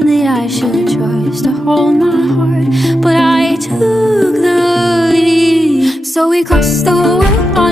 that I should trust to hold my heart, but I took the lead. So we crossed the world on